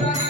Thank you.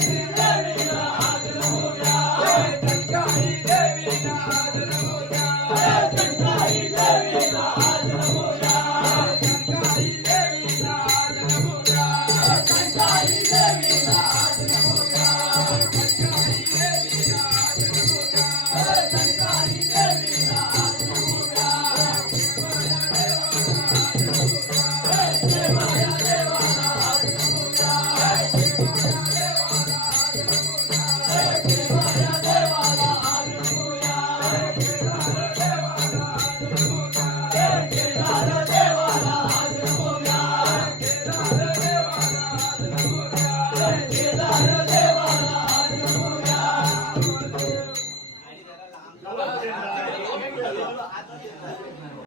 Thank you.